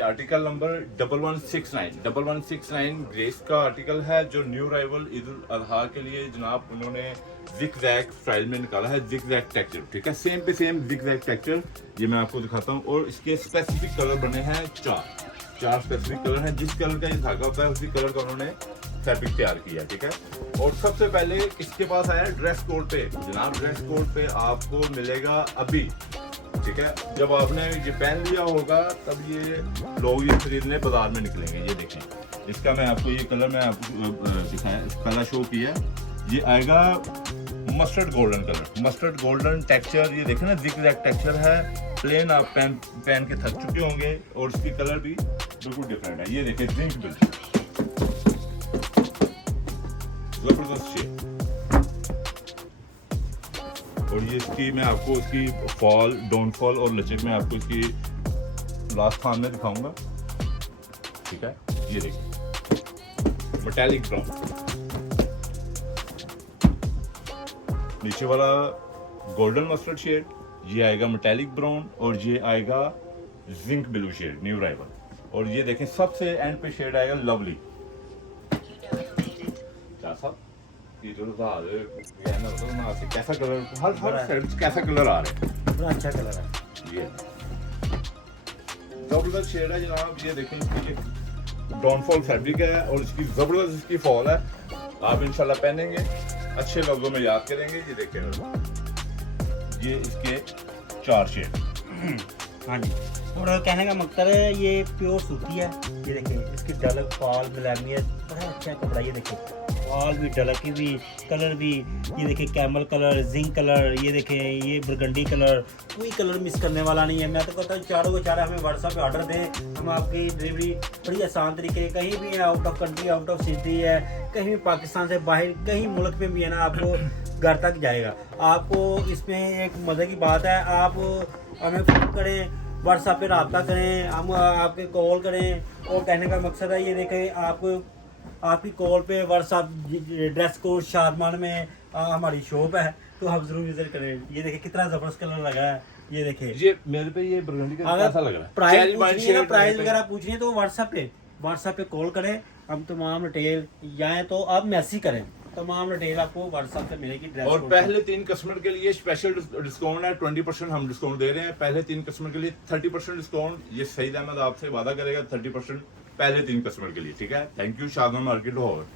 Article number 1169 grace का article है जो न्यू राइवल ईद उल अजहा के लिए जनाब उन्होंने जिग-जैग स्टाइल में निकाला है। जिग-जैग टेक्सचर, ठीक है, सेम पे सेम जिग-जैग टेक्सचर। ये मैं आपको दिखाता हूँ। और इसके स्पेसिफिक कलर बने हैं चार स्पेसिफिक कलर हैं। जिस कलर का ये धागा होता है उसी कलर का उन्होंने फैब्रिक तैयार किया, ठीक है। और सबसे पहले इसके पास आया ड्रेस कोड पे। जनाब ड्रेस कोड पे आपको मिलेगा अभी, ठीक है, जब आपने ये पहन लिया होगा तब ये लोग ये खरीदने बाजार में निकलेंगे। ये देखें, इसका मैं आपको ये कलर मैं आपको दिखाया, पहला शो किया। ये आएगा mustard golden colour, mustard golden texture. ये देखें ना, जिग-जैग टेक्सचर है। प्लेन आप पहन के थक चुके होंगे और इसकी कलर भी बिल्कुल डिफरेंट है। ये देखें, जिंक बिल्कुल जबरदस्त शेप। और ये इसकी मैं आपको इसकी फॉल, डाउनफॉल और लचक में आपको इसकी लास्ट थान में दिखाऊंगा, ठीक है। ये देखिए, मेटालिक ब्राउन, नीचे वाला गोल्डन मस्टर्ड शेड, ये आएगा मेटालिक ब्राउन, और ये आएगा zinc blue shade, new rival. और ये देखें सबसे एंड पे शेड आएगा लवली। क्या साहब, ये जो कैसा कलर, हर साइड कैसा कलर आ रहा है, बड़ा अच्छा कलर है। ये जबरदस्त शेड है जनाब। ये देखें, इसकी डाउनफॉल फैब्रिक है और इसकी जबरदस्त इसकी फॉल है। आप इंशाल्लाह पहनेंगे, अच्छे लफ्जों में याद करेंगे। ये देखें, ये इसके 4 शेड। हाँ जी, और कहने का मकसद है ये प्योर सूती है। ये देखें, इसकी डलक, फॉल, मिलामियत, बड़ा अच्छा कपड़ा। ये देखें, फॉल भी, डलक भी, कलर भी। ये देखें, कैमल कलर, जिंक कलर। ये देखें, ये बरगंडी कलर। कोई कलर मिस करने वाला नहीं है। मैं तो कहता हूँ चारों को चार हमें व्हाट्सएप पे ऑर्डर दें, हम आपकी डिलीवरी बड़ी आसान तरीके, कहीं भी out of country, out of city है, कहीं भी पाकिस्तान से बाहर, कहीं मुल्क में भी है ना, आपको घर तक जाएगा। आपको इसमें एक मज़े की बात है, आप हमें फ़ोन करें, व्हाट्सएप पे रब्ता करें, हम आपके कॉल करें। और कहने का मकसद है, ये देखें, आपको आपकी कॉल पे व्हाट्सएप ड्रेस कोड शादमान में हमारी शॉप है, तो आप ज़रूर विजिट करें। ये देखें कितना ज़बरदस्त कलर लगा है। ये देखें, ये मेरे पे ये बरगंडी का कैसा लग रहा है। प्राइस वगैरह पूछनी है तो व्हाट्सएप पे कॉल करें। हम तमाम डिटेल, या तो आप मैसेज करें, तमाम डिटेल आपको व्हाट्सएप पे मिलेगी। ड्रेस और पहले 3 कस्टमर के लिए स्पेशल डिस्काउंट है, 20% हम डिस्काउंट दे रहे हैं। पहले 3 कस्टमर के लिए 30% डिस्काउंट। ये सईद अहमद आपसे वादा करेगा 30% पहले 3 कस्टमर के लिए, ठीक है। Thank you. Shadman market Lahore.